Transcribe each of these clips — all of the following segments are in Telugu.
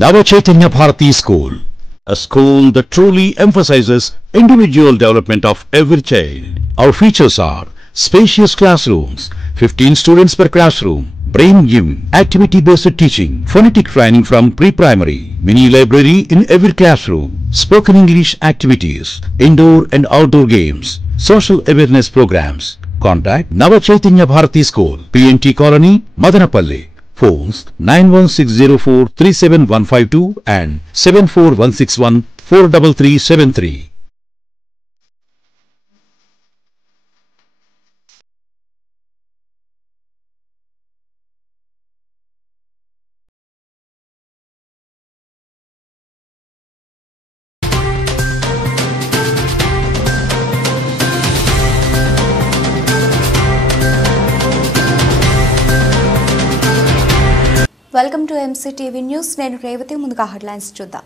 Nava Chaitanya Bharati School, a school that truly emphasizes individual development of every child. Our features are spacious classrooms, 15 students per classroom, brain gym, activity-based teaching, phonetic training from pre-primary, mini library in every classroom, spoken English activities, indoor and outdoor games, social awareness programs. Contact Nava Chaitanya Bharati School, PNT Colony, Madanapalli. Phones 91604-37152 and 74161-43373. Welcome to MCTV news. నేను రేవతి. ముందుగా హెడ్లైన్స్ చూద్దాం.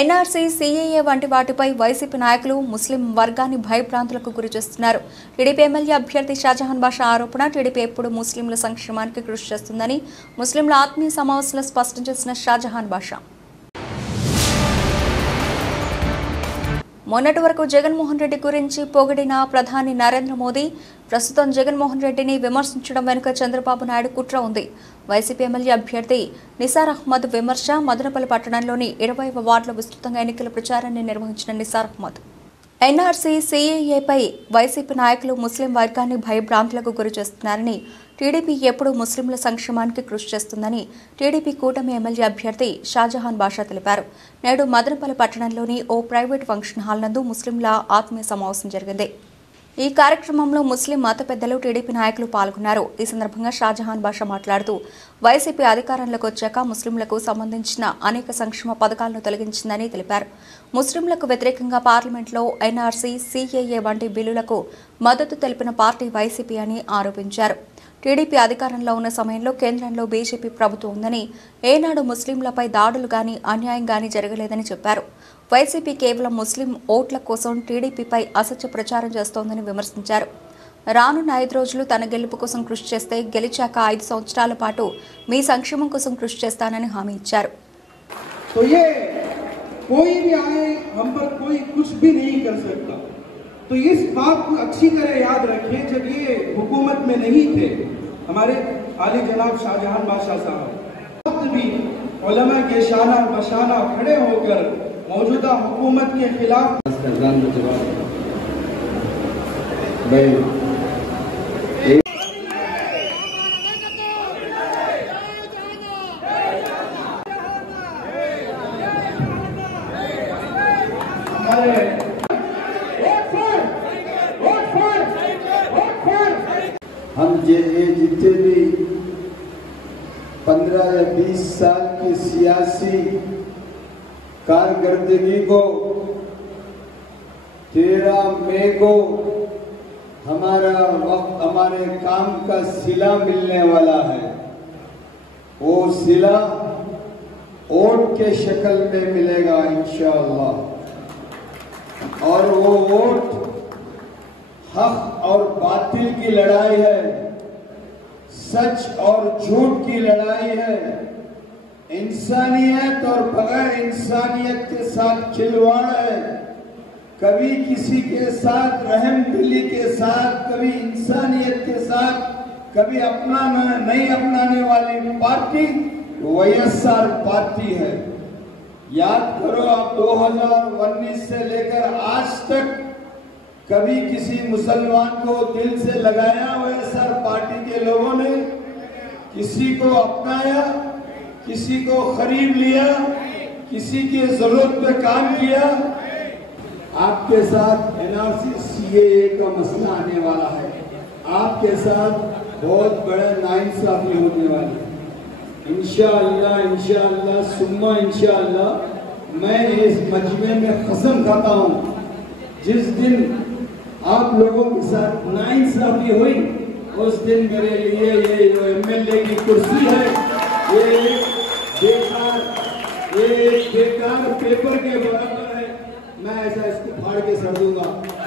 ఎన్ఆర్సీ, సీఏఏ వంటి వాటిపై వైసీపీ నాయకులు ముస్లిం వర్గాన్ని భయభ్రాంతులకు గురి చేస్తున్నారు. టీడీపీ ఎమ్మెల్యే అభ్యర్థి షాజహాన్ బాషా ఆరోపణ. టీడీపీ ఎప్పుడు ముస్లింల సంక్షేమానికి కృషి చేస్తుందని ముస్లింల ఆత్మీయ సమావేశంలో స్పష్టం చేసిన షాజహాన్ బాషా. మొన్నటి వరకు జగన్మోహన్ రెడ్డి గురించి పొగిడిన ప్రధాని నరేంద్ర మోదీ ప్రస్తుతం జగన్మోహన్ రెడ్డిని విమర్శించడం వెనుక చంద్రబాబు నాయుడు కుట్ర ఉంది. వైసీపీ ఎమ్మెల్యే అభ్యర్థి నిసార్ అహ్మద్ విమర్శ. మదనపల్లి పట్టణంలోని 20వ వార్డులో విస్తృతంగా ఎన్నికల ప్రచారాన్ని నిర్వహించిన నిసార్ అహ్మద్ ఎన్ఆర్సీ, సీఏఏపై వైసీపీ నాయకులు ముస్లిం వర్గాన్ని భయభ్రాంతులకు గురి చేస్తున్నారని, టీడీపీ ఎప్పుడూ ముస్లింల సంక్షేమానికి కృషి చేస్తుందని టీడీపీ కూటమి ఎమ్మెల్యే అభ్యర్థి షాజహాన్ బాషా తెలిపారు. నేడు మదనపల్లి పట్టణంలోని ఓ ప్రైవేట్ ఫంక్షన్ హాల్ నందు ముస్లింల ఆత్మీయ సమావేశం జరిగింది. ఈ కార్యక్రమంలో ముస్లిం మత పెద్దలు, టీడీపీ నాయకులు పాల్గొన్నారు. ఈ సందర్భంగా షాజహాన్ బాషా మాట్లాడుతూ వైసీపీ అధికారంలోకి వచ్చాక ముస్లింలకు సంబంధించిన అనేక సంక్షేమ పథకాలను తొలగించిందని తెలిపారు. ముస్లింలకు వ్యతిరేకంగా పార్లమెంట్లో ఎన్ఆర్సీ, సీఏఏ వంటి బిల్లులకు మద్దతు తెలిపిన పార్టీ వైసీపీ అని ఆరోపించారు. టీడీపీ అధికారంలో ఉన్న సమయంలో కేంద్రంలో బీజేపీ ప్రభుత్వం ఉందని, ఏనాడు ముస్లింలపై దాడులు గాని అన్యాయం గాని జరగలేదని చెప్పారు. వైసీపీ కేవలం ముస్లిం ఓట్ల కోసం టీడీపీపై అసత్య ప్రచారం చేస్తోందని విమర్శించారు. రానున్న 5 రోజులు తన గెలుపు కోసం కృషి చేస్తే గెలిచాక 5 సంవత్సరాల పాటు మీ సంక్షేమం కోసం కృషి చేస్తానని హామీ ఇచ్చారు. तो इस बात को अच्छी तरह याद रखें, जब ये हुकूमत में नहीं थे हमारे आली जनाब शाहजहां बादशाह साहब, वक्त भी उलमा के शाना बशाना खड़े होकर मौजूदा हुकूमत के खिलाफ हम जितने भी 15 या 20 साल की सियासी कारकर्दगी को 13 मई को हमारा वक्त, हमारे काम का सिला मिलने वाला है। वो सिला वोट के शक्ल में मिलेगा इंशाअल्लाह, और वो वोट हक और बातिल की लड़ाई है, सच और झूठ की लड़ाई है, इंसानियत और बगैर इंसानियत के साथ खिलवाड़ है। कभी किसी के साथ रहम दिली के साथ, कभी इंसानियत के साथ, कभी अपनाना नहीं अपनाने वाली पार्टी वाईएसआर पार्टी है। याद करो, आप 2019 से लेकर आज तक कभी किसी मुसलमान को दिल से लगाया वाईएसआर पार्टी के लोगों ने? किसी को अपनाया, किसी को खरीद लिया, किसी की जरूरत पे काम किया? आपके साथ एनआरसी, सीएए का मसला आने वाला है, आपके साथ बहुत बड़ा नाइंसाफी होने वाली है। इंशाअल्लाह इंशाअल्लाह सुम्मा इंशाअल्लाह मैं इस मजमे में कसम खाता हूँ, जिस दिन आप लोगों के साथ नाइंसाफी हुई उस दिन मेरे लिए ये जो एमएलए की कुर्सी है ये बेकार पेपर के बराबर है। मैं ऐसा इसको फाड़ के सर दूंगा,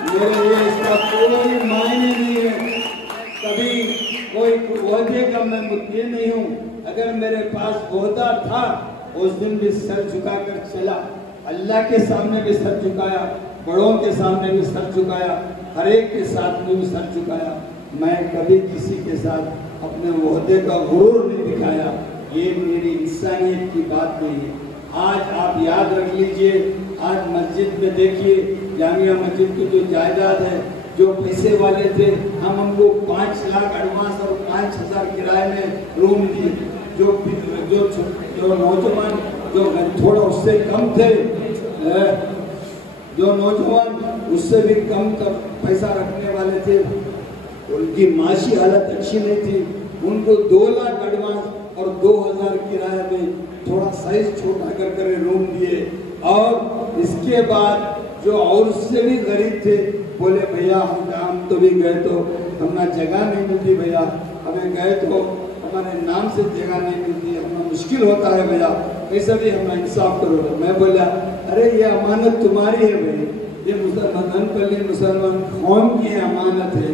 मेरे लिए इसका कोई मायने नहीं है। कभी कोई ओहदे का मैं मुद्दे नहीं हूँ। अगर मेरे पास ओहदा था उस दिन भी सर झुकाकर चला, अल्लाह के सामने भी सर झुकाया, बड़ों के सामने भी सर झुकाया, हर एक के साथ में भी सर झुकाया। मैं कभी किसी के साथ अपने ओहदे का गुरूर नहीं दिखाया। ये मेरी इंसानियत की बात नहीं है। आज आप याद रख लीजिए, आज मस्जिद में देखिए, जामिया मस्जिद की जो जायदाद है, जो पैसे वाले थे, हम उनको 5 लाख एडवांस और 5,000 किराए में रूम दिए। जो नौजवान जो थोड़ा उससे कम थे, जो नौजवान उससे भी कम पैसा रखने वाले थे, उनकी माशी हालत अच्छी नहीं थी, उनको 2 लाख एडवांस और 2,000 किराए में थोड़ा साइज छोटा कर रूम दिए। और इसके बाद जो और उससे भी गरीब थे, बोले भैया हम तो भी गए तो हमारा जगह नहीं मिलती भैया, हमें गए तो हमारे नाम से जगह नहीं मिलती, हमें मुश्किल होता है भैया, ऐसा भी हमें इंसाफ करो। मैं बोला अरे ये अमानत तुम्हारी है भाई, ये मुसलमान कौम की अमानत है,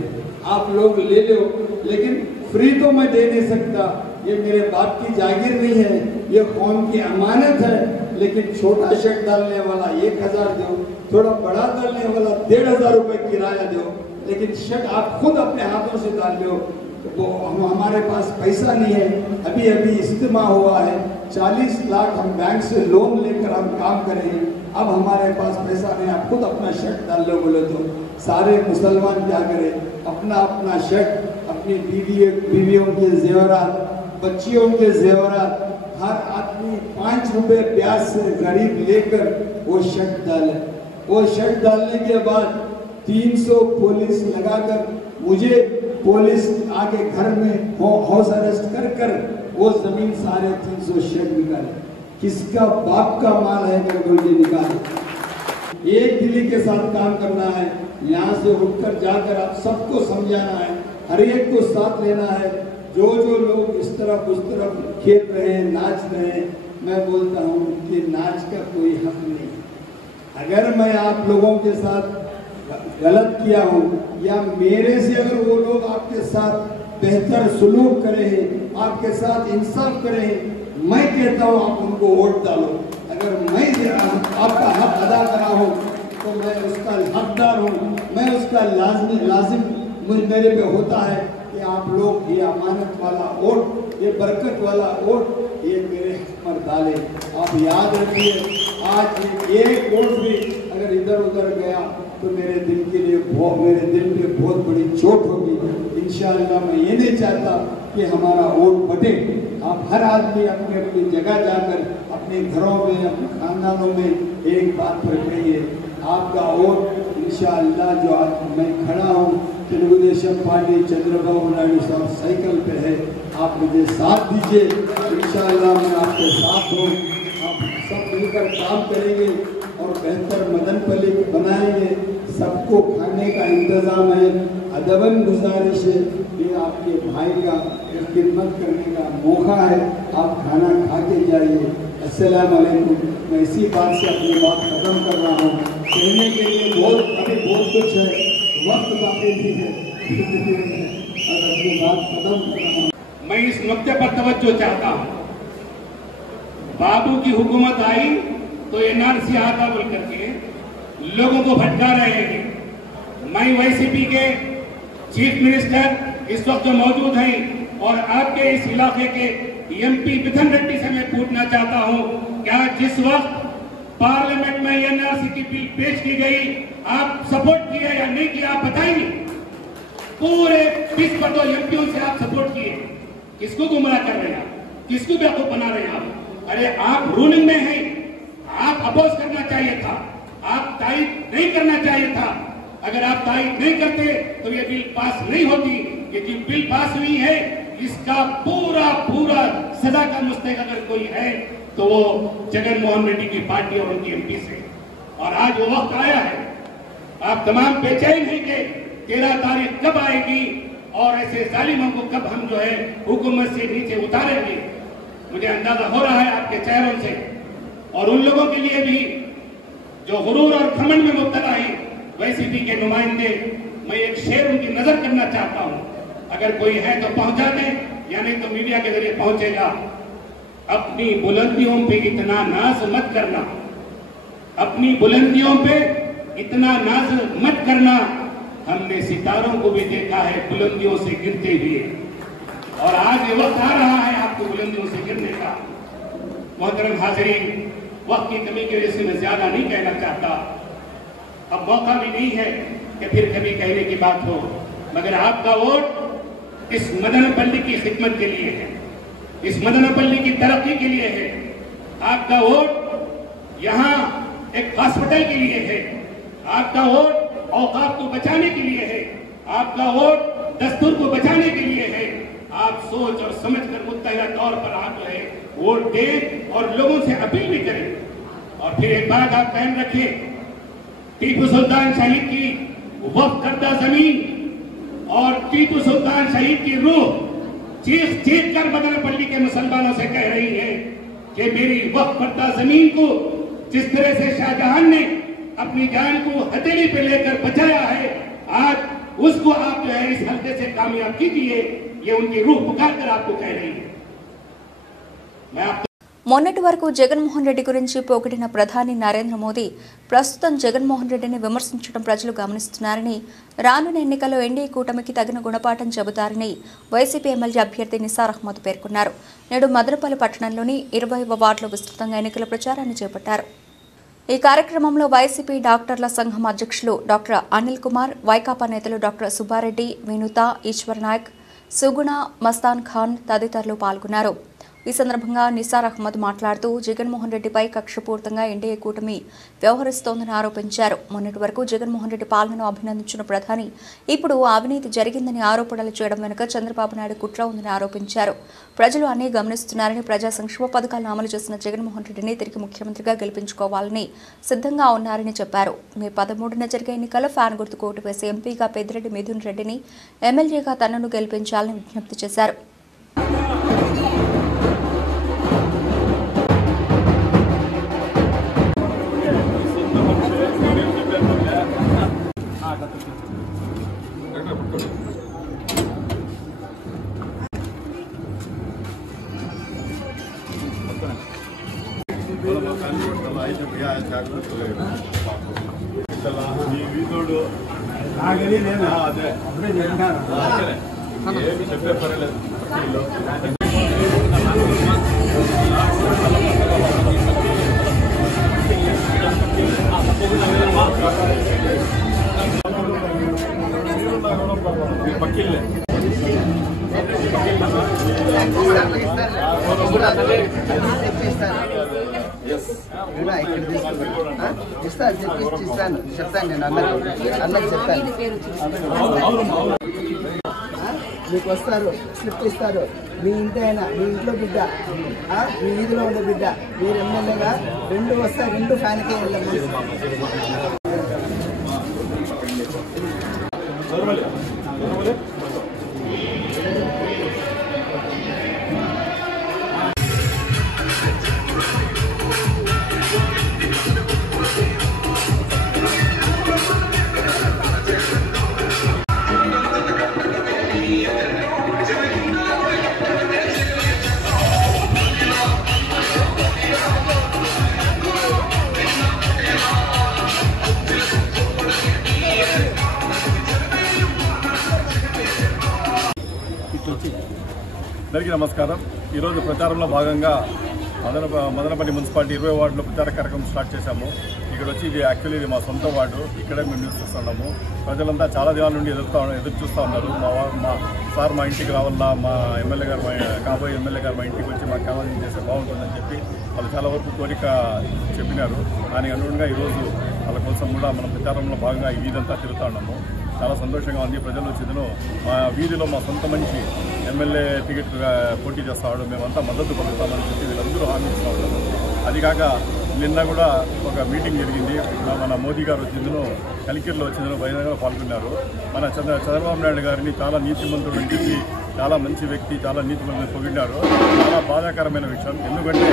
आप लोग ले लो, लेकिन फ्री तो मैं दे नहीं सकता, ये मेरे बाप की जागीर नहीं है, ये कौम की अमानत है। लेकिन छोटा शर्ट डालने वाला 1,000 दो, थोड़ा बड़ा डालने वाला 1,500 रुपए किराया दो, लेकिन शर्ट आप खुद अपने हाथों से डाल लो। वो हमारे पास पैसा नहीं है, अभी अभी इज्तिमा हुआ है, 40 लाख हम बैंक से लोन लेकर हम काम करेंगे, अब हमारे पास पैसा नहीं, आप खुद अपना शर्ट डाल लो बोले तो सारे मुसलमान क्या करें, अपना अपना शर्ट, अपनी बीवियों के जेवरात, बच्चियों के जेवरात, हर आदमी 5 रुपए ब्याज से गरीब लेकर वो शर्ट डाले। वो शर्ट डालने के बाद 300 पुलिस लगाकर मुझे पुलिस आके घर में हाउस अरेस्ट कर वो जमीन सारे 300 शर्ट निकाले। किसका बाप का माल है कर मुझे निकाले। एक दिली के साथ काम करना है, यहाँ से उठकर जाकर आप सबको समझाना है, हर एक को साथ लेना है। जो लोग इस तरफ उस तरफ खेल रहे हैं, नाच रहे हैं, मैं बोलता हूँ कि नाच का कोई हक नहीं। अगर मैं आप लोगों के साथ गलत किया हूँ या मेरे से अगर वो लोग आपके साथ बेहतर सुलूक करें, आपके साथ इंसाफ करें, मैं कहता हूँ आप उनको वोट डालो। अगर मैं आपका हक अदा करा हूँ तो मैं उसका हकदार हूँ, मैं उसका लाजिम मेरे पे होता है कि आप लोग ये अमानत वाला वोट, ये बरकत वाला वोट ये मेरे हक पर डाले। आप याद रखिए, आज एक वोट भी अगर इधर उधर गया तो मेरे दिल के लिए मेरे दिल पे बहुत बड़ी चोट होगी। इंशाअल्लाह मैं ये नहीं चाहता कि हमारा वोट बटे। आप हर आदमी अपनी अपनी जगह जाकर अपने घरों में, अपने खानदानों में एक बात पर कहिए, आपका वोट इंशाअल्लाह जो आज मैं खड़ा हूँ, तेलुगुदेशम पार्टी चंद्रबाबू नायडू साहब साइकिल पे है, आप मुझे साथ दीजिए, इंशाअल्लाह मैं आपके साथ हूँ। आप सब मिलकर काम करेंगे और बेहतर मदनपल्ली बनाएंगे, सबको खाने का इंतजाम है। अदबन गुजारिश है कि आपके भाई का खिदमत करने का मौका है, आप खाना खा के जाइए। अस्सलाम वालेकुम। मैं इसी बात से अपनी बात खत्म कर रहा हूँ। कहने के लिए बहुत कुछ है, वक्त बाकी भी है, और अपनी बात खत्म कर रहा हूँ। मैं इस नुक्ते पर तवज्जो चाहता हूँ। बाबू की हुकूमत आई तो एनआरसी आता बोल करके लोगों को भटका रहे हैं। मैं वाईसीपी के चीफ मिनिस्टर इस वक्त जो मौजूद हैं और आपके इस इलाके के एमपी मिथुन रेड्डी से मैं पूछना चाहता हूं, क्या जिस वक्त पार्लियामेंट में एनआरसी की बिल पेश की गई आप सपोर्ट किया या नहीं किया, आप बताइए। पूरे 20 एमपीओ से आप सपोर्ट किए, किसको गुमराह कर रहे हैं आप, किसको बेवकूफ बना रहे हैं आप? अरे आप रूलिंग में हैं, आप अपोज करना चाहिए था, आप तायद नहीं करना चाहिए था। अगर आप तायद नहीं करते तो ये बिल पास नहीं होती। ये जो बिल पास हुई है इसका पूरा सजा का मुस्तहिक अगर कोई है तो वो जगन मोहन रेड्डी की पार्टी और उनकी एमपी से। और आज वो वक्त आया है, आप तमाम बेचैन हैं कि 13 तारीख कब आएगी और ऐसे जालिमों को कब हम जो है हुकूमत से नीचे उतारेंगे। मुझे अंदाजा हो रहा है आपके चेहरों से। और उन लोगों के लिए भी जो गुरूर और घमंड में मुब्तला है, वाईसीपी के नुमाइंदे, मैं एक शेर उनकी नजर करना चाहता हूं, अगर कोई है तो पहुंचा दें। या नहीं तो मीडिया के जरिए पहुंचेगा। अपनी बुलंदियों पे इतना नाज मत करना, अपनी बुलंदियों पे इतना नाज मत करना। हमने सितारों को भी देखा है बुलंदियों से गिरते हुए, और आज ये वक्त आ रहा है आपको बुलंदियों से गिरने का। मोहतरम हाज़रीन, वक्त की कमी की वजह से मैं ज्यादा नहीं कहना चाहता, अब मौका भी नहीं है कि फिर कभी कहने की बात हो, मगर आपका वोट इस मदनपल्ली की खिदमत के लिए है, इस मदनपल्ली की तरक्की के लिए है। आपका वोट यहाँ एक हॉस्पिटल के लिए है, आपका वोट औकाफ को बचाने के लिए है, आपका वोट दस्तूर को बचाने के लिए है। आप सोच और समझ कर मुत्तहिदा तौर पर आप जो है वोट दें और लोगों से अपील भी करें। और फिर एक बात आप कायम रखें, टीपू सुल्तान शहीद की वक्फ करदा जमीन और टीपू सुल्तान शहीद की रूह चीख चीख कर मदनपल्ली के मुसलमानों से कह रही है कि मेरी वक्फ करदा जमीन को जिस तरह से शाहजहां ने अपनी जान को हथेली पे लेकर बचाया है, आज उसको आप जो है इस हल्के से कामयाब कीजिए। ये उनकी रूह पुकार कर आपको कह रही है। मैं आपको మొన్నటి వరకు జగన్మోహన్ రెడ్డి గురించి పొగిడిన ప్రధాని నరేంద్ర మోదీ ప్రస్తుతం జగన్మోహన్ రెడ్డిని విమర్శించడం ప్రజలు గమనిస్తున్నారని, రానున్న ఎన్నికల్లో ఎన్డీఏ కూటమికి తగిన గుణపాఠం చెబుతారని వైసీపీ ఎమ్మెల్యే అభ్యర్థి నిసార్ అహ్మద్ పేర్కొన్నారు. నేడు మదనపల్లి పట్టణంలోని 20వ వార్డులో విస్తృతంగా ఎన్నికల ప్రచారాన్ని చేపట్టారు. ఈ కార్యక్రమంలో వైసీపీ డాక్టర్ల సంఘం అధ్యక్షులు డాక్టర్ అనిల్ కుమార్, వైకాపా నేతలు డాక్టర్ సుబ్బారెడ్డి, వినూత, ఈశ్వర్ నాయక్, సుగుణ, మస్తాన్ ఖాన్ తదితరులు పాల్గొన్నారు. ఈ సందర్భంగా నిసార్ అహ్మద్ మాట్లాడుతూ జగన్మోహన్ రెడ్డిపై కక్షపూరితంగా ఎన్డీఏ కూటమి వ్యవహరిస్తోందని ఆరోపించారు. మొన్నటి వరకు జగన్మోహన్ రెడ్డి పాలనను అభినందించిన ప్రధాని ఇప్పుడు అవినీతి జరిగిందని ఆరోపణలు చేయడం వెనుక చంద్రబాబు నాయుడు కుట్ర ఉందని ఆరోపించారు. ప్రజలు అన్నీ గమనిస్తున్నారని, ప్రజా సంక్షేమ పథకాలను అమలు చేసిన జగన్మోహన్ రెడ్డిని తిరిగి ముఖ్యమంత్రిగా గెలిపించుకోవాలని సిద్ధంగా ఉన్నారని చెప్పారు. మే 13న జరిగే ఎన్నికల్లో ఫ్యాన్ గుర్తుకు ఓటు వేసి ఎంపీగా పెద్దిరెడ్డి మిథున్ రెడ్డిని, ఎమ్మెల్యేగా తనను గెలిపించాలని విజ్ఞప్తి చేశారు. చెప్పే పర్లేదు. పక్కిల్లే చెప్తాను నేను అన్నకు చెప్తాను. మీకు వస్తారు, స్లిప్ ఇస్తారు. మీ ఇంటి అయినా, మీ ఇంట్లో బిడ్డ, మీ వీధిలో ఉన్న బిడ్డ, మీరు ఎమ్మెల్యేగా 2 వస్తాయి, 2 ఫ్యాన్కే వెళ్ళాము. అందరికీ నమస్కారం. ఈరోజు ప్రచారంలో భాగంగా మదనపల్లి మున్సిపాలిటీ 20 వార్డులో ప్రచార కార్యక్రమం స్టార్ట్ చేశాము. ఇక్కడ వచ్చి ఇది యాక్చువల్లీ ఇది మా సొంత వార్డు, ఇక్కడే మేము నివసిస్తున్నాము. ప్రజలంతా చాలా దినాల నుండి ఎదురు చూస్తూ ఉన్నారు. మా సార్ మా ఇంటికి రావాలా, మా ఎమ్మెల్యే గారు, కాబోయే ఎమ్మెల్యే గారు మా ఇంటికి వచ్చి మాకు కావాలని చేస్తే బాగుంటుందని చెప్పి వాళ్ళు చాలా వరకు కోరిక చెప్పినారు. దానికి అనుగుణంగా ఈరోజు వాళ్ళ కోసం కూడా మన ప్రచారంలో భాగంగా ఈ వీధంతా తిరుగుతూ ఉన్నాము. చాలా సంతోషంగా ఉంది. ప్రజలు వచ్చిందను మా వీధిలో మా సొంత మనిషి ఎమ్మెల్యే టికెట్ పోటీ చేస్తాడు, మేమంతా మద్దతు పలుకుతామని చెప్పి వీళ్ళందరూ హామీ ఇస్తూ ఉంటారు. అది కాక నిన్న కూడా ఒక మీటింగ్ జరిగింది. మన మోదీ గారు వచ్చిందను కలికిరిలో వచ్చిందను బహిరంగంగా పాల్గొన్నారు. మన చంద్రబాబు నాయుడు గారిని చాలా నీతిమంతుడు అని చెప్పి, చాలా మంచి వ్యక్తి, చాలా నీతిమంతులు పొగిడారు. చాలా బాధాకరమైన విషయం. ఎందుకంటే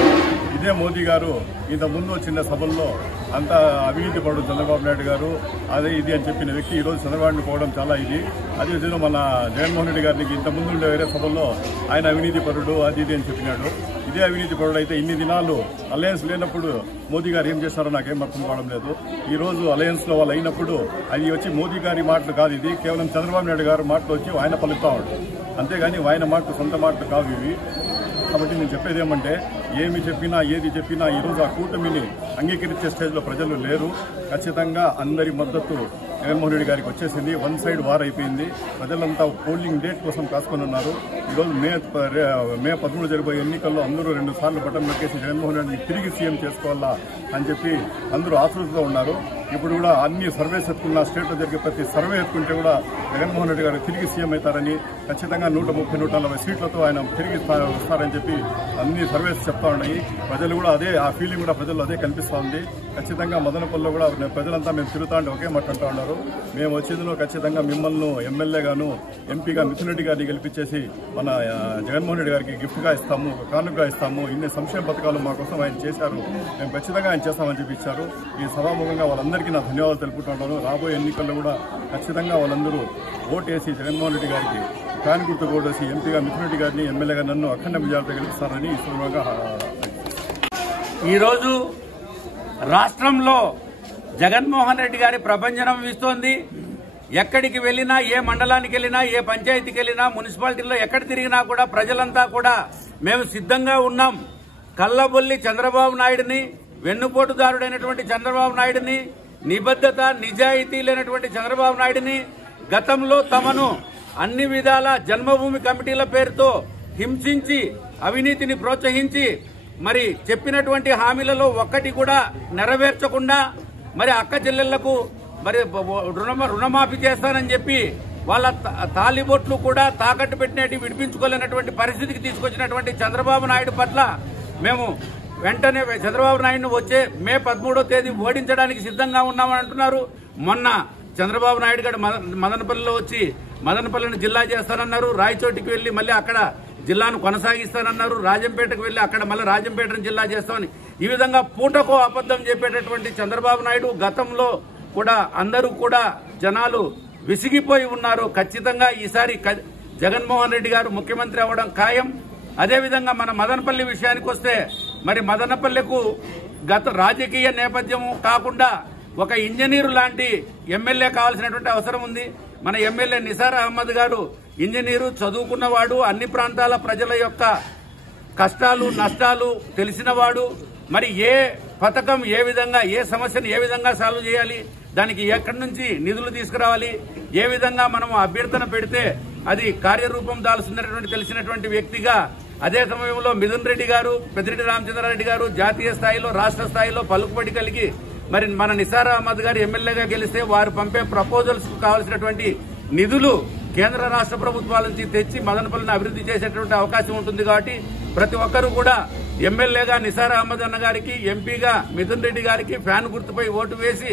ఇదే మోదీ గారు ఇంతకుముందు వచ్చిన సభల్లో అంత అవినీతి పడు చంద్రబాబు నాయుడు గారు అదే ఇది అని చెప్పిన వ్యక్తి ఈరోజు చంద్రబాబుని పోవడం చాలా ఇది. అదేవిధంగా మన జగన్మోహన్ రెడ్డి గారికి ఇంతకుముందు ఉండే వేరే సభల్లో ఆయన అవినీతి పరుడు అది ఇది అని చెప్పినాడు. ఇదే అవినీతి పరుడు అయితే ఇన్ని దినాలు అలయన్స్ లేనప్పుడు మోదీ గారు ఏం చేస్తారో నాకేం అర్థం కావడం లేదు. ఈ రోజు అలయన్స్ లో వాళ్ళు అయినప్పుడు అది వచ్చి మోదీ గారి మాటలు కాదు, ఇది కేవలం చంద్రబాబు నాయుడు గారి మాటలు వచ్చి ఆయన పలుకుతా ఉంటాడు, అంతేగాని ఆయన మాటలు సొంత మాటలు కావు ఇవి. కాబట్టి నేను చెప్పేది ఏమంటే ఏమి చెప్పినా ఏది చెప్పినా ఈరోజు ఆ కూటమిని అంగీకరించే స్టేజ్లో ప్రజలు లేరు. ఖచ్చితంగా అందరి మద్దతు జగన్మోహన్ రెడ్డి గారికి వచ్చేసింది. వన్ సైడ్ వార్ అయిపోయింది. ప్రజలంతా పోలింగ్ డేట్ కోసం కాసుకొని ఉన్నారు. ఈరోజు మే 13 జరిగే ఎన్నికల్లో అందరూ 2 సార్లు బటన్ నొక్కేసి జగన్మోహన్ రెడ్డిని తిరిగి సీఎం చేసుకోవాలా అని చెప్పి అందరూ ఆతృతతో ఉన్నారు. ఇప్పుడు కూడా అన్ని సర్వేస్ ఎత్తుకున్న స్టేట్లో జరిగే ప్రతి సర్వే ఎత్తుకుంటే కూడా జగన్మోహన్ రెడ్డి గారు తిరిగి సీఎం అవుతారని, ఖచ్చితంగా 130-140 సీట్లతో ఆయన తిరిగి వస్తారని చెప్పి అన్ని సర్వేస్ చెప్తా ఉన్నాయి. ప్రజలు కూడా అదే, ఆ ఫీలింగ్ కూడా ప్రజల్లో అదే కనిపిస్తూ ఉంది. ఖచ్చితంగా మదనపల్లిలో కూడా ప్రజలంతా మేము తిరుగుతా ఉంటే ఒకే మాట అంటూ ఉన్నారు, మేము వచ్చేదిలో ఖచ్చితంగా మిమ్మల్ని ఎమ్మెల్యేగాను ఎంపీగా మిథున్ రెడ్డి గారిని గెలిపించేసి మన జగన్మోహన్ రెడ్డి గారికి గిఫ్ట్గా ఇస్తాము, కానుకగా ఇస్తాము, ఇన్ని సంక్షేమ పథకాలు మా కోసం ఆయన చేశారు, మేము ఖచ్చితంగా ఆయన చేస్తామని చెప్పి ఇచ్చారు. ఈ సభాముఖంగా వాళ్ళందరికీ నా ధన్యవాదాలు తెలుపుకుంటున్నాను. రాబోయే ఎన్నికల్లో కూడా ఖచ్చితంగా వాళ్ళందరూ ఓటేసి జగన్మోహన్ రెడ్డి గారికి ఫ్యాన్ గుర్తు ఓటేసి ఎంపీగా మిథున్ రెడ్డి గారిని ఎమ్మెల్యేగా నన్ను అఖండ మెజారిటీ గెలుస్తారని ఈ సందర్భంగా ఈరోజు రాష్ట్రంలో జగన్మోహన్ రెడ్డి గారి ప్రభంజనం వీస్తోంది. ఎక్కడికి వెళ్ళినా, ఏ మండలానికి వెళ్ళినా, ఏ పంచాయతీకి వెళ్ళినా, మున్సిపాలిటీలో ఎక్కడ తిరిగినా కూడా ప్రజలంతా కూడా మేము సిద్ధంగా ఉన్నాం. కల్లబొల్లి చంద్రబాబు నాయుడిని, వెన్నుపోటుదారుడైనటువంటి చంద్రబాబు నాయుడిని, నిబద్ధత నిజాయితీ లేనటువంటి చంద్రబాబు నాయుడిని, గతంలో తమను అన్ని విధాల జన్మభూమి కమిటీల పేరుతో హింసించి అవినీతిని ప్రోత్సహించి మరి చెప్పినటువంటి హామీలలో ఒక్కటి కూడా నెరవేర్చకుండా మరి అక్క చెల్లెళ్లకు మరి రుణమాఫీ చేస్తానని చెప్పి వాళ్ళ తాలిబొట్లు కూడా తాకట్టు పెట్టినట్టు విడిపించుకోలేనటువంటి పరిస్థితికి తీసుకొచ్చినటువంటి చంద్రబాబు నాయుడు పట్ల మేము వెంటనే చంద్రబాబు నాయుడును వచ్చే మే 13వ తేదీ ఓడించడానికి సిద్ధంగా ఉన్నామని అంటున్నారు. మొన్న చంద్రబాబు నాయుడు గారు మదనపల్లిలో వచ్చి మదనపల్లిని జిల్లా చేస్తానన్నారు. రాయచోటికి వెళ్లి మళ్ళీ అక్కడ జిల్లాను కొనసాగిస్తానన్నారు. రాజంపేటకు వెళ్లి అక్కడ మళ్ళీ రాజంపేటను జిల్లా చేస్తామని ఈ విధంగా పూటకో అబద్దం చెప్పేటటువంటి చంద్రబాబు నాయుడు గతంలో కూడా అందరూ కూడా జనాలు విసిగిపోయి ఉన్నారు. ఖచ్చితంగా ఈసారి జగన్మోహన్ రెడ్డి గారు ముఖ్యమంత్రి అవ్వడం ఖాయం. అదేవిధంగా మన మదనపల్లి విషయానికి వస్తే మరి మదనపల్లికు గత రాజకీయ నేపథ్యం కాకుండా ఒక ఇంజనీరు లాంటి ఎమ్మెల్యే కావాల్సినటువంటి అవసరం ఉంది. మన ఎమ్మెల్యే నిసార్ అహ్మద్ గారు ఇంజనీరు, చదువుకున్నవాడు, అన్ని ప్రాంతాల ప్రజల యొక్క కష్టాలు నష్టాలు తెలిసినవాడు. మరి ఏ పథకం ఏ విధంగా, ఏ సమస్యను ఏ విధంగా సాల్వ్ చేయాలి, దానికి ఎక్కడి నుంచి నిధులు తీసుకురావాలి, ఏ విధంగా మనం అభ్యర్థన పెడితే అది కార్యరూపం దాల్చుతున్నటువంటి తెలిసినటువంటి వ్యక్తిగా, అదే సమయంలో మిథున్ రెడ్డి గారు, పెద్దిరెడ్డి రామచంద్రారెడ్డి గారు జాతీయ స్థాయిలో రాష్ట్ర స్థాయిలో పలుకుబడి కలిగి మరి మన నిసార్ అహ్మద్ గారు ఎమ్మెల్యేగా గెలిస్తే వారు పంపే ప్రపోజల్స్ కావాల్సినటువంటి నిధులు కేంద్ర రాష్ట్ర ప్రభుత్వాల నుంచి తెచ్చి మదనపల్లిని అభివృద్ధి చేసేటువంటి అవకాశం ఉంటుంది. కాబట్టి ప్రతి ఒక్కరూ కూడా ఎమ్మెల్యేగా నిసార్ అహ్మద్ అన్న గారికి, ఎంపీగా మిథున్ రెడ్డి గారికి ఫ్యాన్ గుర్తుపై ఓటు వేసి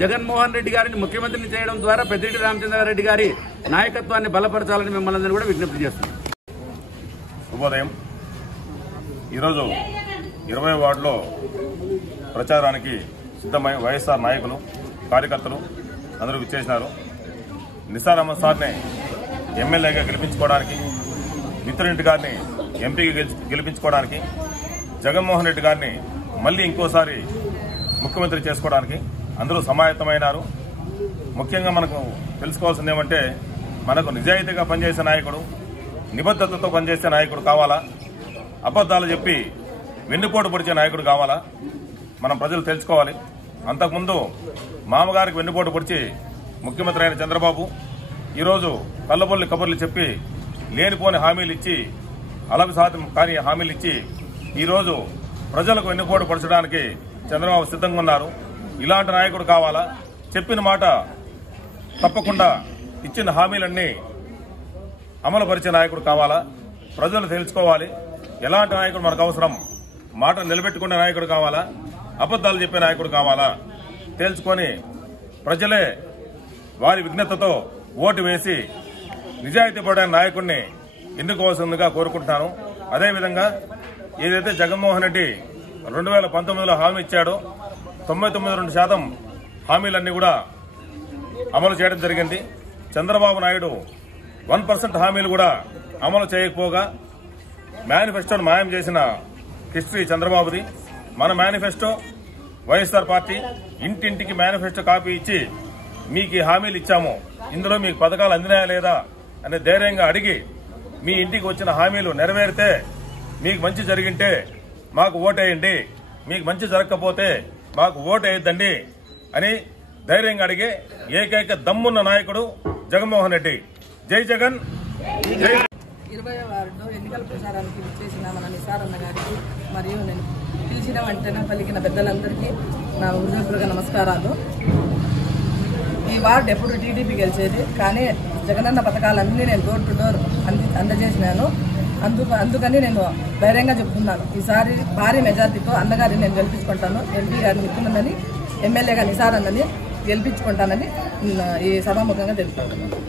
జగన్మోహన్ రెడ్డి గారిని ముఖ్యమంత్రిని చేయడం ద్వారా పెద్దిరెడ్డి రామచంద్రారెడ్డి గారి నాయకత్వాన్ని బలపరచాలని మిమ్మల్ని అందరూ కూడా విజ్ఞప్తి చేస్తున్నాం. శుభోదయం. ఈరోజు 20వ వార్డులో ప్రచారానికి సిద్ధమై వైఎస్ఆర్ నాయకులు, కార్యకర్తలు అందరూ విచ్చేసినారు. నిసార్ అహ్మద్ సార్ని ఎమ్మెల్యేగా గెలిపించుకోవడానికి, మిథున్ రెడ్డి గారిని ఎంపీగా గెలిపించుకోవడానికి, జగన్మోహన్ రెడ్డి గారిని మళ్లీ ఇంకోసారి ముఖ్యమంత్రి చేసుకోవడానికి అందరూ సమాయత్తమైనారు. ముఖ్యంగా మనకు తెలుసుకోవాల్సింది ఏమంటే, మనకు నిజాయితీగా పనిచేసే నాయకుడు, నిబద్ధతతో పనిచేసే నాయకుడు కావాలా, అబద్దాలు చెప్పి వెన్నుపోటు పొడిచే నాయకుడు కావాలా, మనం ప్రజలు తెలుసుకోవాలి. అంతకుముందు మామగారికి వెన్నుపోటు పొడిచి ముఖ్యమంత్రి అయిన చంద్రబాబు ఈరోజు కల్లబొల్లి కబుర్లు చెప్పి లేనిపోని హామీలు ఇచ్చి, అలవి సాధ్యం కాని హామీలు ఇచ్చి ఈరోజు ప్రజలకు వెన్నుపోటు పొడచడానికి చంద్రబాబు సిద్ధంగా ఉన్నారు. ఇలాంటి నాయకుడు కావాలా, చెప్పిన మాట తప్పకుండా ఇచ్చిన హామీలన్నీ అమలుపరిచే నాయకుడు కావాలా, ప్రజలు తెలుసుకోవాలి. ఎలాంటి నాయకుడు మనకు అవసరం, మాట నిలబెట్టుకునే నాయకుడు కావాలా, అబద్దాలు చెప్పే నాయకుడు కావాలా తెలుసుకొని ప్రజలే వారి విజ్ఞతతో ఓటు వేసి నిజాయితీ పడే నాయకుడిని ఎన్నుకోవాల్సిందిగా కోరుకుంటున్నాను. అదేవిధంగా ఏదైతే జగన్మోహన్ రెడ్డి 2019లో హామీ ఇచ్చాడో 99.2% హామీలన్నీ కూడా అమలు చేయడం జరిగింది. చంద్రబాబు నాయుడు 1% హామీలు కూడా అమలు చేయకపోగా మేనిఫెస్టోను మాయం చేసిన హిస్టరీ చంద్రబాబుది. మన మేనిఫెస్టో వైఎస్ఆర్ పార్టీ ఇంటింటికి మేనిఫెస్టో కాపీ ఇచ్చి మీకు ఈ హామీలు ఇచ్చాము, ఇందులో మీకు పథకాలు అందినాయా లేదా అని ధైర్యంగా అడిగి మీ ఇంటికి వచ్చిన హామీలు నెరవేరితే మీకు మంచి జరిగింటే మాకు ఓటేయండి, మీకు మంచి జరగకపోతే మాకు ఓటేయద్దండి అని ధైర్యంగా అడిగే ఏకైక దమ్మున్న నాయకుడు జగన్మోహన్ రెడ్డి. జై జగన్. 20వ వార్డు ఎన్నికల ప్రచారానికి విచ్చేసిన మన నిసార్ అన్న గారికి మరియు నేను పిలిచిన వెంటనే పలికిన పెద్దలందరికీ నా హృదయపూర్వక నమస్కారాలు. ఈ వార్డు ఎప్పుడు టీడీపీ గెలిచేది, కానీ జగనన్న పథకాలన్నీ నేను డోర్ టు డోర్ అందజేసినాను. అందుకని నేను ధైర్యంగా చెప్తున్నాను, ఈసారి భారీ మెజార్టీతో అన్నగారిని నేను గెలిపించుకుంటాను. ఎంపీ గారిని ముఖ్యమంత్రిని, ఎమ్మెల్యేగా నిసార్ అన్నని గెలిపించుకుంటానని ఈ సభాముఖంగా తెలుపుతున్నాను.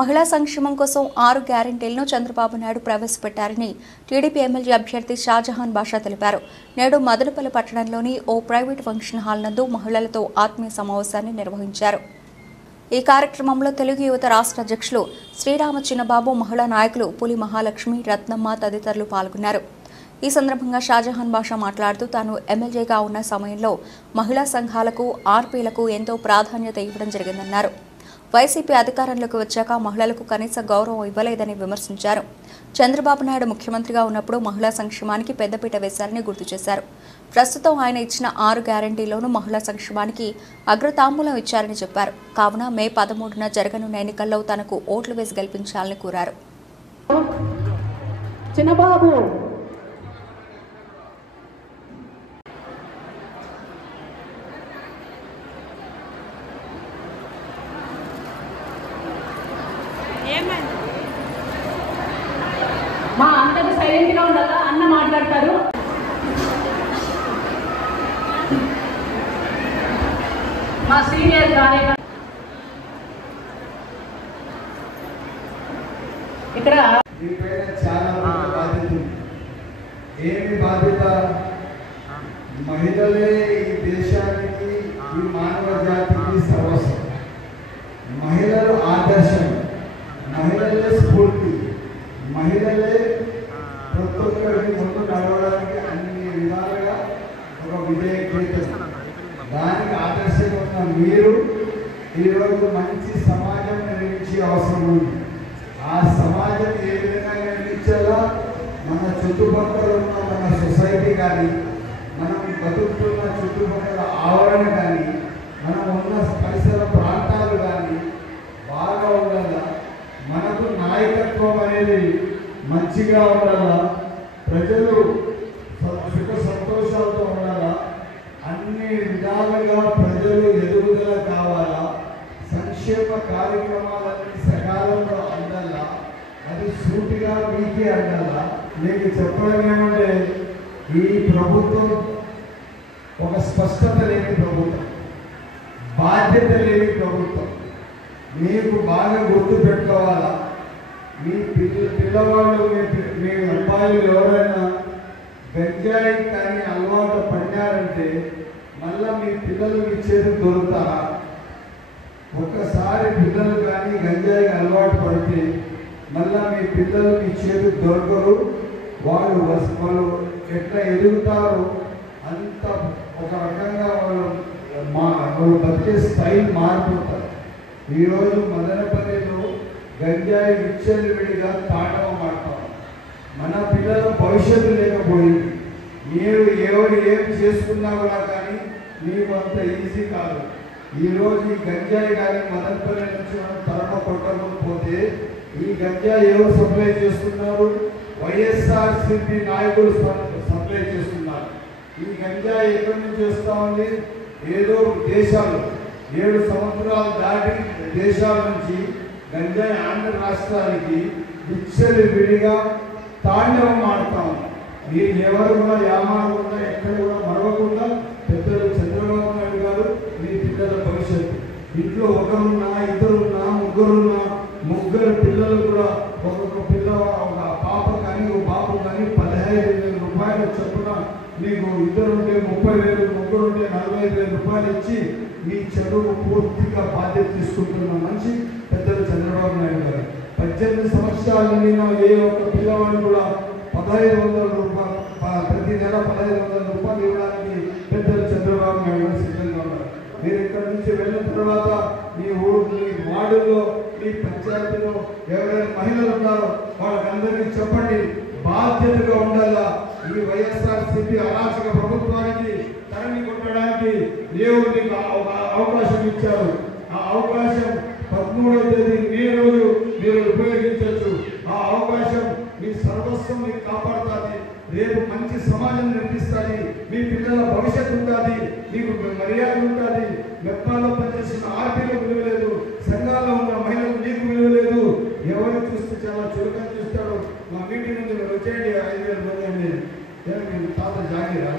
మహిళా సంక్షేమం కోసం 6 గ్యారెంటీలను చంద్రబాబు నాయుడు ప్రవేశపెట్టారని టీడీపీ ఎమ్మెల్యే అభ్యర్థి షాజహాన్ బాషా తెలిపారు. నేడు మదనపల్లి పట్టణంలోని ఓ ప్రైవేట్ ఫంక్షన్ హాల్ నందు మహిళలతో ఆత్మీయ సమావేశాన్ని నిర్వహించారు. ఈ కార్యక్రమంలో తెలుగు యువత రాష్ట్ర అధ్యక్షులు శ్రీరామ చిన్నబాబు, మహిళా నాయకులు పులి మహాలక్ష్మి, రత్నమ్మ తదితరులు పాల్గొన్నారు. ఈ సందర్భంగా షాజహాన్ బాషా మాట్లాడుతూ తాను ఎమ్మెల్యేగా ఉన్న సమయంలో మహిళా సంఘాలకు, ఆర్పీలకు ఎంతో ప్రాధాన్యత ఇవ్వడం జరిగిందన్నారు. వైసీపీ అధికారంలోకి వచ్చాక మహిళలకు కనీస గౌరవం ఇవ్వలేదని విమర్శించారు. చంద్రబాబు నాయుడు ముఖ్యమంత్రిగా ఉన్నప్పుడు మహిళా సంక్షేమానికి పెద్దపీట వేశారని గుర్తు చేశారు. ప్రస్తుతం ఆయన ఇచ్చిన 6 గ్యారెంటీలోనూ మహిళా సంక్షేమానికి అగ్రతాంబూలం ఇచ్చారని చెప్పారు. కావున మే 13న జరగనున్న ఎన్నికల్లో తనకు ఓట్లు వేసి గెలిపించాలని కోరారు. చిన్నబాబు మా అందరూ సైలెంట్ గా ఉండాలా, అన్న మాట్లాడతారు. మా సీనియర్ కార్యకర్త ఇక్కడ చాలా బాధ్యత. ఏమి బాధ్యత? మహిళలే ఈ దేశానికి, ఈ మానవ జాతికి సర్వస్వం. మహిళలు ఆదర్శం, మహిళలే స్ఫూర్తి, మహిళలే ప్రతి ఒక్కరికి ముందు నడవడానికి అన్ని విధాలుగా ఒక విజయకేతం. దానికి ఆదర్శంగా ఉన్న మీరు ఈరోజు మంచి సమాజం నిర్మించే అవసరం ఉంది. ఆ సమాజం ఏ విధంగా నిర్మించాలా? మన చుట్టుపక్కల ఉన్న మన సొసైటీ కానీ, మనం బతుకుతున్న చుట్టుపక్కల ఆవరణ కానీ, మనం ఉన్న పరిసర ప్రాంతాలు కానీ బాగా ఉండాలా. మనకు నాయకత్వం అనేది మంచిగా ఉండాలా, ప్రజలు సుఖ సంతోషాలతో ఉండాలా, అన్ని విధాలుగా ప్రజలు ఎదుగుదల కావాలా, సంక్షేమ కార్యక్రమాలన్నీ సకాలంలో అందాలా, అది సూటిగా మీకే అందాలా. మీకు చెప్పడం ఏమంటే, ఈ ప్రభుత్వం ఒక స్పష్టత లేని ప్రభుత్వం, బాధ్యత లేని ప్రభుత్వం. మీకు బాగా గుర్తు పెట్టుకోవాలా, మీ పిల్లవాళ్ళు, మీ అబ్బాయిలు ఎవరైనా గంజాయి కానీ అలవాటు పడినారంటే మళ్ళీ మీ పిల్లలు మీ చేతికి దొరుకుతారా? ఒక్కసారి పిల్లలు కానీ గంజాయికి అలవాటు పడితే మళ్ళీ మీ పిల్లలు మీ చేతికి దొరకరు. వాళ్ళు ఎట్లా ఎదుగుతారో అంత ఒక రకంగా వాళ్ళు బతికే స్టైల్ మారిపోతారు. ఈరోజు మదనపల్లిలో గంజాయి విచ్చలవిడిగా తాండవం ఆడతాం. మన పిల్లల భవిష్యత్తు లేకపోయింది. మీరు ఎవరు ఏం చేసుకున్నా కూడా కానీ మీకు అంత ఈజీ కాదు. ఈరోజు ఈ గంజాయి కానీ మదనపల్లి నుంచి మనం తరమ కొట్టకపోతే ఈ గంజాయి ఎవరు సప్లై చేస్తున్నారు? వైఎస్ఆర్సీపీ నాయకులు సప్లై చేస్తున్నారు. ఈ గంజాయి ఎక్కడి నుంచి వస్తూ ఉంది? ఏదో దేశాలు 7 సంవత్సరాలు దాటి దేశాల నుంచి గంజాయి ఆంధ్ర రాష్ట్రానికి విచ్చలవిడిగా తాండవం ఆడతాం. మీరు ఎవరు కూడా యామారకుండా ఎక్కడ కూడా మరవకుండా పెద్దలు చంద్రబాబు నాయుడు గారు మీ పిల్లల భవిష్యత్తు. ఇంట్లో ఒకరున్నా, ఇద్దరున్నా, ముగ్గురున్నా, ముగ్గురు పిల్లలు కూడా ఒక్కొక్క పిల్ల, ఒక పాప కానీ ఒక బాబు కానీ 15,000 రూపాయలు చొప్పున మీకు ఇద్దరుంటే 30,000 చదువుకుంటే 45,000 రూపాయలు ఇచ్చి మీ చదువు పూర్తిగా బాధ్యత తీసుకుంటున్న మంచి పెద్దలు చంద్రబాబు నాయుడు గారు. 18 సంవత్సరాలు నిండిన ఏ ఒక్క పిల్లవాడు కూడా 1,500 రూపాయలు ప్రతి నెల 1,500 రూపాయలు ఇవ్వడానికి పెద్దలు చంద్రబాబు నాయుడు గారు సిద్ధంగా ఉన్నారు. మీరు ఇక్కడ నుంచి వెళ్ళిన తర్వాత మీ ఊరు, మీ వార్డుల్లో, మీ పంచాయతీలో ఎవరైనా మహిళలు ఉన్నారో వాళ్ళందరికీ చెప్పండి, బాధ్యతగా ఉండాలా. ఈ వైఎస్ఆర్సీపీ అరాచక ప్రభుత్వానికి తరలి కొట్టడానికి దేవుడు మీకు అవకాశం ఇచ్చారు. ఆ అవకాశం 13వ తేదీ మే రోజు మీరు ఉపయోగించవచ్చు. ఆ అవకాశం మీ సర్వస్వం మీకు కాపాడుతుంది. రేపు మంచి సమాజం నిర్మిస్తుంది. మీ పిల్లల భవిష్యత్తు ఉంటుంది, మీకు మర్యాద ఉంటుంది. మెప్పాలో పనిచేసిన ఆర్టీలకు విలువ లేదు, సంఘాల్లో ఉన్న మహిళలకు నీకు విలువ లేదు. ఎవరు చూస్తే చాలా చురుకని చూస్తాడు. మా మీటింగ్ ముందు మీరు వచ్చేయండి, 5,000 మంది అండి. మీరు తాత జాగిరా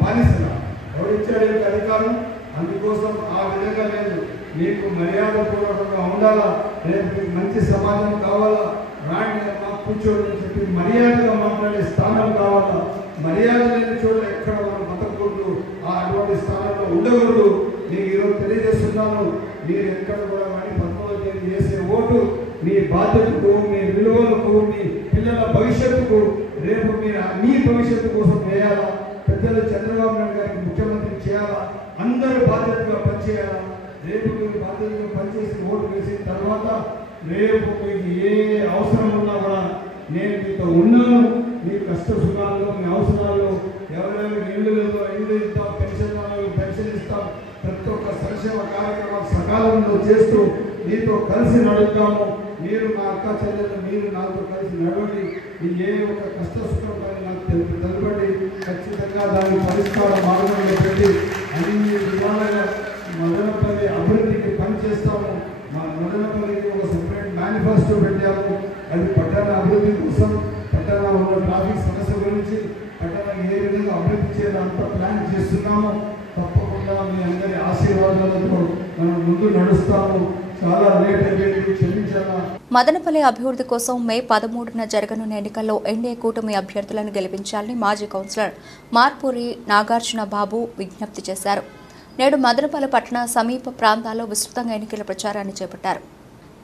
బానిసగా ఎవరు ఇచ్చాడు అధికారం? అందుకోసం ఆ విధంగా లేదు. మీకు మర్యాద పూర్వకంగా ఉండాలా. రేపు మీకు మంచి సమాజం కావాలా. రాండి మా కూర్చోని చెప్పి మర్యాదగా మాట్లాడే స్థానం కావాలా. మర్యాద లేని చోట ఎక్కడ మనం బతకూడదు, అటువంటి స్థానంలో ఉండకూడదు. నేను ఈరోజు తెలియజేస్తున్నాను, మీరు ఎక్కడ కూడా కానీ 13వ తేదీ చేసే ఓటు మీ బాధ్యతకు, మీ విలువలకు, మీ పిల్లల భవిష్యత్తుకు, రేపు మీరు మీ భవిష్యత్తు కోసం వేయాలా. పెద్దలు చంద్రబాబు నాయుడు గారికి ముఖ్యమంత్రి చేయాలా. అందరూ బాధ్యతగా పనిచేయాలా. రేపు మీరు బాధ్యతగా పనిచేసి ఓటు వేసిన తర్వాత రేపు మీకు ఏ అవసరం ఉన్నా కూడా నేను మీతో ఉన్నాను. మీ కష్ట సుఖాల్లో, మీ అవసరాల్లో, ఎవరెవరికి ఇల్లు లేదో ఇల్లు ఇస్తాం, పెన్షన్ ఇస్తాం. ప్రతి ఒక్క సంక్షేమ కార్యక్రమాలు సకాలంలో చేస్తూ మీతో కలిసి నడుపుతాము. మీరు నా అక్క చెల్లెలు, మీరు నాతో కలిసి నడవండి. మీ ఏ ఒక్క కష్ట సుఖం కానీ నాకు తెలపండి. ఖచ్చితంగా దాని పరిష్కార మార్గంలో పెట్టి అన్ని విధాలుగా మదనపల్లి అభివృద్ధికి పనిచేస్తాము. మా మదనపల్లికి ఒక సెపరేట్ మేనిఫెస్టో పెట్టాము. అది పట్టణ అభివృద్ధి కోసం, పట్టణంలో ఉన్న ట్రాఫిక్ సమస్య గురించి, పట్టణాన్ని ఏ విధంగా అభివృద్ధి చేయాలంతా ప్లాన్ చేస్తున్నాము. తప్పకుండా మీ అందరి ఆశీర్వాదాలతో మనం ముందు నడుస్తాము. చాలా లేట్ అయిపోయింది, క్షమించాలా. మదనపల్లి అభివృద్ధి కోసం మే 13న జరగనున్న ఎన్నికల్లో ఎన్డీఏ కూటమి అభ్యర్థులను గెలిపించాలని మాజీ కౌన్సిలర్ మార్పూరి నాగార్జున బాబు విజ్ఞప్తి చేశారు. నేడు మదనపల్లి పట్టణ సమీప ప్రాంతాల్లో విస్తృతంగా ఎన్నికల ప్రచారాన్ని చేపట్టారు.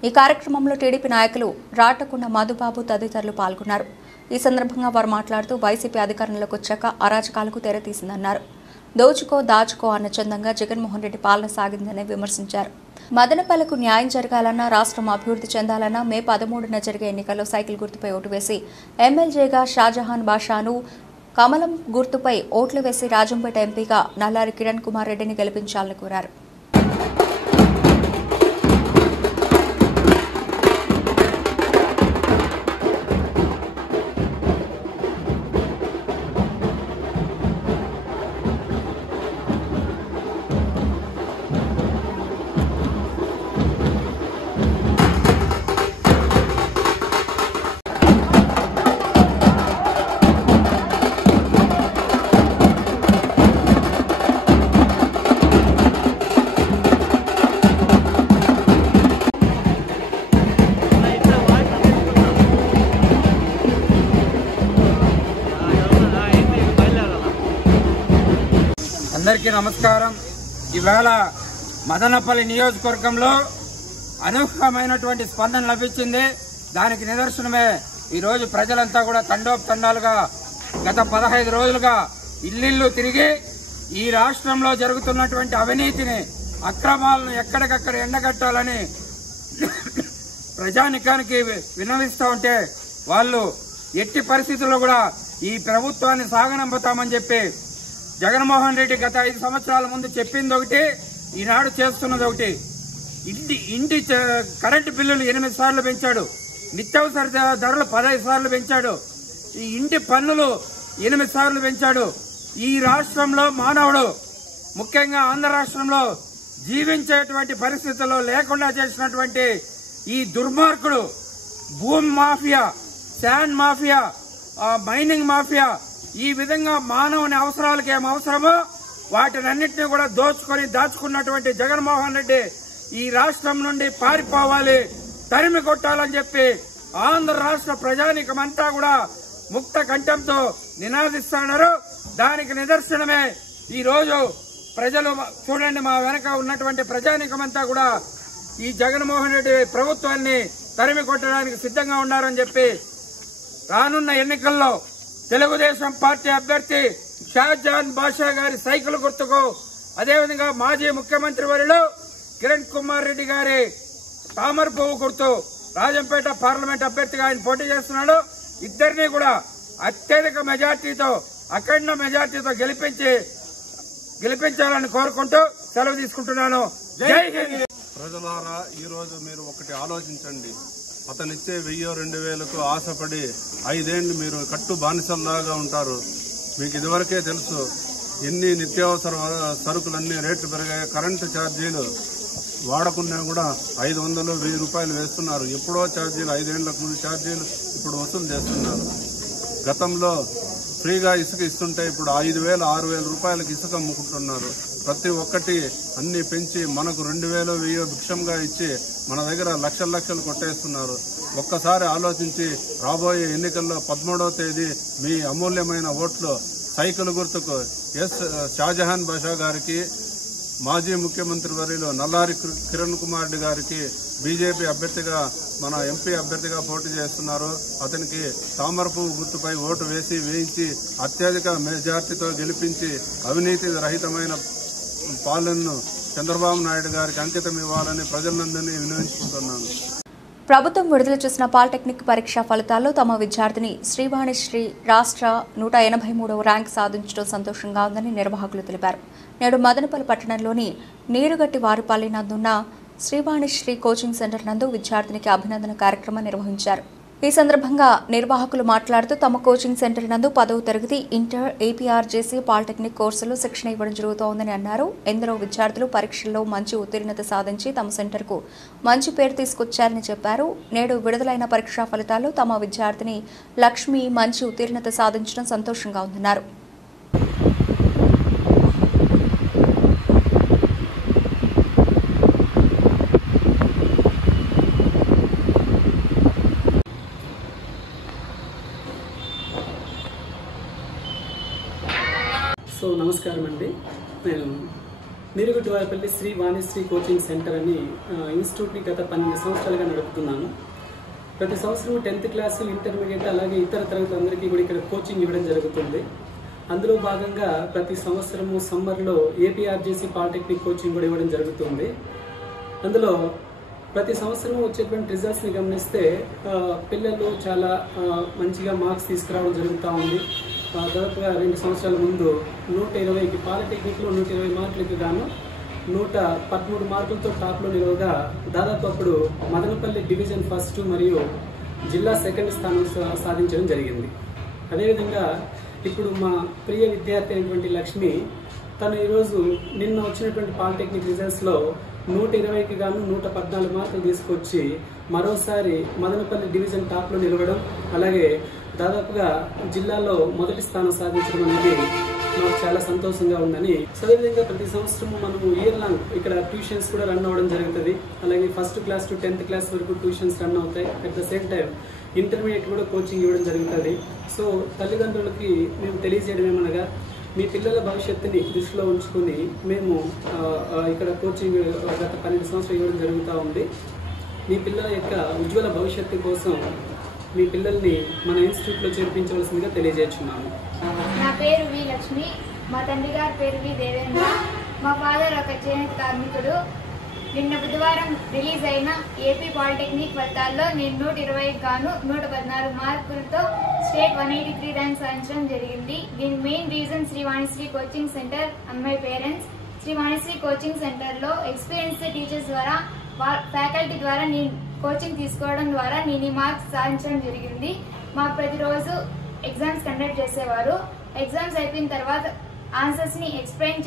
ఈ కార్యక్రమంలో టీడీపీ నాయకులు రాటకొండ మధుబాబు తదితరులు పాల్గొన్నారు. ఈ సందర్భంగా వారు మాట్లాడుతూ వైసీపీ అధికారంలోకి వచ్చాక అరాచకాలకు తెరతీసిందన్నారు. దోచుకో దాచుకో అన్న చందంగా జగన్మోహన్ రెడ్డి పాలన సాగిందని విమర్శించారు. మదనపల్లికు న్యాయం జరగాలన్నా, రాష్ట్రం అభివృద్ధి చెందాలన్నా మే 13న జరిగే ఎన్నికల్లో సైకిల్ గుర్తుపై ఓటు వేసి ఎమ్మెల్యేగా షాజహాన్ బాషాను, కమలం గుర్తుపై ఓట్లు వేసి రాజంపేట ఎంపీగా నల్లారి కిరణ్ కుమార్ రెడ్డిని గెలిపించాలని కోరారు. అందరికీ నమస్కారం. ఈవేళ మదనపల్లి నియోజకవర్గంలో అనూహ్యమైనటువంటి స్పందన లభించింది. దానికి నిదర్శనమే ఈరోజు ప్రజలంతా కూడా తండోపతండాలుగా గత 15 రోజులుగా ఇల్లిల్లు తిరిగి ఈ రాష్ట్రంలో జరుగుతున్నటువంటి అవినీతిని, అక్రమాలను ఎక్కడికక్కడ ఎండగట్టాలని ప్రజానికానికి విన్నవిస్తూ ఉంటే వాళ్ళు ఎట్టి పరిస్థితుల్లో కూడా ఈ ప్రభుత్వాన్ని సాగనంపుతామని చెప్పి జగన్మోహన్ రెడ్డి గత 5 సంవత్సరాల ముందు చెప్పింది ఒకటి, ఈనాడు చేస్తున్నది ఒకటి. ఇంటి కరెంటు బిల్లులు 8 సార్లు పెంచాడు. నిత్యావసర ధరలు 15 సార్లు పెంచాడు. ఈ ఇంటి పన్నులు 8 సార్లు పెంచాడు. ఈ రాష్ట్రంలో మానవుడు, ముఖ్యంగా ఆంధ్ర రాష్ట్రంలో జీవించేటువంటి పరిస్థితుల్లో లేకుండా చేసినటువంటి ఈ దుర్మార్గుడు భూమి mafia, sand mafia, mining mafia, ఈ విధంగా మానవుని అవసరాలకు ఏం అవసరమో వాటినన్నింటినీ కూడా దోచుకొని దాచుకున్నటువంటి జగన్మోహన్ రెడ్డి ఈ రాష్ట్రం నుండి పారిపోవాలి, తరిమి కొట్టాలని చెప్పి ఆంధ్ర రాష్ట్ర ప్రజానికమంతా కూడా ముక్త కంఠంతో నినాదిస్తున్నారు. దానికి నిదర్శనమే ఈ రోజు ప్రజలు చూడండి, మా వెనక ఉన్నటువంటి ప్రజానీకమంతా కూడా ఈ జగన్మోహన్ రెడ్డి ప్రభుత్వాన్ని తరిమి కొట్టడానికి సిద్ధంగా ఉన్నారని చెప్పి రానున్న ఎన్నికల్లో తెలుగుదేశం పార్టీ అభ్యర్థి షాజహాన్ బాషా గారి సైకిల్ గుర్తుకు, అదేవిధంగా మాజీ ముఖ్యమంత్రి వర్యులు కిరణ్ కుమార్ రెడ్డి గారి తామర పువ్వు గుర్తు రాజంపేట పార్లమెంట్ అభ్యర్థిగా ఆయన పోటీ చేస్తున్నాడు. ఇద్దరిని కూడా అత్యధిక మెజార్టీతో, అఖండ మెజార్టీతో గెలిపించాలని కోరుకుంటూ సెలవు తీసుకుంటున్నాను. జై హింద్. ప్రజలారా, ఈ రోజు మీరు ఒకటి ఆలోచించండి. అతనిచ్చే 1000-2000కు ఆశపడి 5 ఏళ్లు మీరు కట్టు బానిసల్లాగా ఉంటారు. మీకు ఇదివరకే తెలుసు ఎన్ని నిత్యావసర సరుకులన్నీ రేట్లు పెరిగాయి. కరెంటు ఛార్జీలు వాడకున్నా కూడా 500-1000 రూపాయలు వేస్తున్నారు. ఎప్పుడో ఛార్జీలు 5 ఏళ్లకు ముందు ఛార్జీలు ఇప్పుడు వసూలు చేస్తున్నారు. గతంలో ఫ్రీగా ఇసుక ఇస్తుంటే ఇప్పుడు 5,000-6,000 రూపాయలకు ఇసుక అమ్ముకుంటున్నారు. ప్రతి ఒక్కటి అన్ని పెంచి మనకు 2,000-1,000 భిక్షంగా ఇచ్చి మన దగ్గర లక్షలు కొట్టేస్తున్నారు. ఒక్కసారి ఆలోచించి రాబోయే ఎన్నికల్లో 13వ తేదీ మీ అమూల్యమైన ఓట్లు సైకిల్ గుర్తుకు షాజహాన్ బాషా గారికి, మాజీ ముఖ్యమంత్రి వర్యులు నల్లారి కిరణ్ కుమార్ రెడ్డి గారికి బీజేపీ అభ్యర్థిగా, మన ఎంపీ అభ్యర్థిగా పోటీ చేస్తున్నారు. అతనికి తామరపువ్వు గుర్తుపై ఓటు వేయించి అత్యధిక మెజార్టీతో గెలిపించి అవినీతి రహితమైన పాలనను చంద్రబాబు నాయుడు గారికి అంకితం ఇవ్వాలని ప్రజలందరినీ వినియోగించుకుంటున్నాను. ప్రభుత్వం విడుదల చేసిన పాలిటెక్నిక్ పరీక్షా ఫలితాల్లో తమ విద్యార్థిని శ్రీవాణిశ్రీ రాష్ట్ర 183వ ర్యాంక్ సాధించడం సంతోషంగా ఉందని నిర్వాహకులు తెలిపారు. నేడు మదనపల్లి పట్టణంలోని నీరుగట్టి వారిపల్లి నందున్న శ్రీవాణిశ్రీ కోచింగ్ సెంటర్ నందు విద్యార్థినికి అభినందన కార్యక్రమం నిర్వహించారు. ఈ సందర్భంగా నిర్వాహకులు మాట్లాడుతూ తమ కోచింగ్ సెంటర్ నందు 10వ తరగతి ఇంటర్, ఏపీఆర్జేసీ, పాలిటెక్నిక్ కోర్సులో శిక్షణ ఇవ్వడం జరుగుతోందని అన్నారు. ఎందరో విద్యార్థులు పరీక్షల్లో మంచి ఉత్తీర్ణత సాధించి తమ సెంటర్కు మంచి పేరు తీసుకొచ్చారని చెప్పారు. నేడు విడుదలైన పరీక్షా ఫలితాల్లో తమ విద్యార్థిని లక్ష్మి మంచి ఉత్తీర్ణత సాధించడం సంతోషంగా ఉందన్నారు. నమస్కారం అండి. నేను నీరుగట్టి వారిపల్లి శ్రీ వాణిశ్రీ కోచింగ్ సెంటర్ అని ఇన్స్టిట్యూట్ని గత 12 సంవత్సరాలుగా నడుపుతున్నాను. ప్రతి సంవత్సరం 10th క్లాసు, ఇంటర్మీడియట్ అలాగే ఇతర తరగతులందరికీ కూడా ఇక్కడ కోచింగ్ ఇవ్వడం జరుగుతుంది. అందులో భాగంగా ప్రతి సంవత్సరము సమ్మర్లో ఏపీఆర్జేసీ పాలిటెక్నిక్ కోచింగ్ కూడా ఇవ్వడం జరుగుతుంది. అందులో ప్రతి సంవత్సరం వచ్చేటువంటి రిజల్ట్స్ని గమనిస్తే పిల్లలు చాలా మంచిగా మార్క్స్ తీసుకురావడం జరుగుతూ ఉంది. దాదాపుగా 2 సంవత్సరాల ముందు 120కి పాలిటెక్నిక్లో 120 మార్కులకు గాను 113 మార్కులతో టాప్లో నిలవగా దాదాపు అప్పుడు మదనపల్లి డివిజన్ ఫస్ట్ మరియు జిల్లా సెకండ్ స్థానం సాధించడం జరిగింది. అదేవిధంగా ఇప్పుడు మా ప్రియ విద్యార్థి అయినటువంటి లక్ష్మి తను ఈరోజు నిన్న వచ్చినటువంటి పాలిటెక్నిక్ రిజల్ట్స్లో 120కి గాను 114 మార్కులు తీసుకొచ్చి మరోసారి మదనపల్లి డివిజన్ టాప్లో నిలవడం, అలాగే దాదాపుగా జిల్లాలో మొదటి స్థానం సాధించడం అనేది మాకు చాలా సంతోషంగా ఉందని. అదేవిధంగా ప్రతి సంవత్సరము మనము ఇయర్ లాంగ్ ఇక్కడ ట్యూషన్స్ కూడా రన్ అవ్వడం జరుగుతుంది. అలాగే first class to 10th class వరకు ట్యూషన్స్ రన్ అవుతాయి. At the same time intermediate కూడా కోచింగ్ ఇవ్వడం జరుగుతుంది. సో తల్లిదండ్రులకి మేము తెలియజేయడం ఏమనగా, మీ పిల్లల భవిష్యత్తుని దృష్టిలో ఉంచుకుని మేము ఇక్కడ కోచింగ్ గత 12 సంవత్సరాలు ఇవ్వడం జరుగుతూ ఉంది. మీ పిల్లల యొక్క ఉజ్వల భవిష్యత్తు కోసం మీ పిల్లల్ని మన ఇన్స్టిట్యూట్లో చేర్పించవలసిందిగా తెలియజేస్తున్నాము. నా పేరు వి లక్ష్మి, మా తండ్రి గారి పేరు వి దేవేంద్ర, మా ఫాదర్ ఒక చేనేత కార్మికుడు. నిన్న బుధవారం రిలీజ్ అయిన ఏపీ పాలిటెక్నిక్ ఫలితాల్లో నేను 120కి గాను 114 మార్కులతో స్టేట్ 183 ర్యాంక్ సాధించడం జరిగింది. దీని main reason Shri Vanishri coaching centre and my parents. Shri Vanishri coaching సెంటర్లో ఎక్స్పీరియన్స్డ్ టీచర్స్ ద్వారా, ఫ్యాకల్టీ ద్వారా నేను కోచింగ్ తీసుకోవడం ద్వారా నేను ఈ మార్క్స్ సాధించడం జరిగింది. మాకు ప్రతిరోజు ఎగ్జామ్స్ కండక్ట్ చేసేవారు. ఎగ్జామ్స్ అయిపోయిన తర్వాత ఆన్సర్స్ని ఎక్స్ప్లెయిన్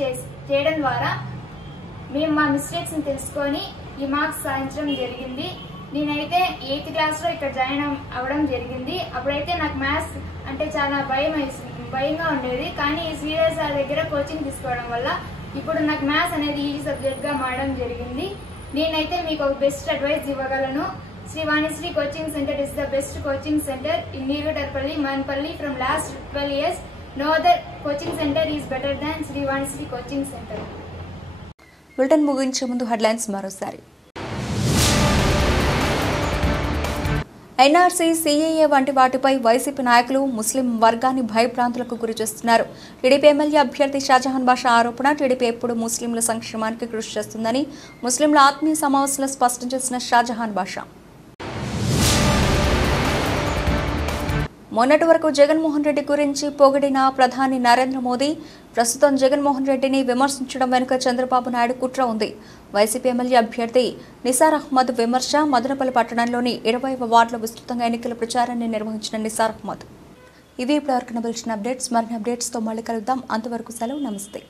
చేయడం ద్వారా మేము మా మిస్టేక్స్ని తెలుసుకొని ఈ మార్క్స్ సాధించడం జరిగింది. నేనైతే 8th క్లాస్లో ఇక్కడ జాయిన్ అవ్వడం జరిగింది. అప్పుడైతే నాకు మ్యాథ్స్ అంటే చాలా భయంగా ఉండేది. కానీ ఈ శ్రీధర్ సార్ దగ్గర కోచింగ్ తీసుకోవడం వల్ల ఇప్పుడు నాకు మ్యాథ్స్ అనేది ఈజీ సబ్జెక్ట్గా మారడం జరిగింది. నేనైతే మీకు ఒక బెస్ట్ అడ్వైస్ ఇవ్వగలను. Shri Vanishri coaching centre is the best coaching centre in Neerugattupalli, Madanapalle from last 12 years. No other coaching center is better than Sri Vanisri Coaching Center. Bulletin ముగించే ముందు హెడ్లైన్స్ మరోసారి. ఎన్ఆర్సీ, సీఏఏ వంటి వాటిపై వైసీపీ నాయకులు ముస్లిం వర్గాన్ని భయభ్రాంతులకు గురి చేస్తున్నారు. టీడీపీ ఎమ్మెల్యే అభ్యర్థి షాజహాన్ బాషా ఆరోపణ. టీడీపీ ఎప్పుడు ముస్లింల సంక్షేమానికి కృషి చేస్తుందని ముస్లింల ఆత్మీయ సమావేశంలో స్పష్టం చేసిన షాజహాన్ బాషా. మొన్నటి వరకు జగన్మోహన్ రెడ్డి గురించి పొగిడిన ప్రధాని నరేంద్ర మోదీ ప్రస్తుతం జగన్మోహన్ రెడ్డిని విమర్శించడం వెనుక చంద్రబాబు నాయుడు కుట్ర ఉంది. వైసీపీ ఎమ్మెల్యే అభ్యర్థి నిసార్ అహ్మద్ విమర్శ. మదనపల్లి పట్టణంలోని 20వ వార్డులో విస్తృతంగా ఎన్నికల ప్రచారాన్ని నిర్వహించిన నిసార్ అహ్మద్. ఇవి ఇప్పటివరకు నిలిచిన అప్డేట్స్. మరిన్ని అప్డేట్స్తో మళ్ళీ కలుద్దాం. అంతవరకు సెలవు. నమస్తే.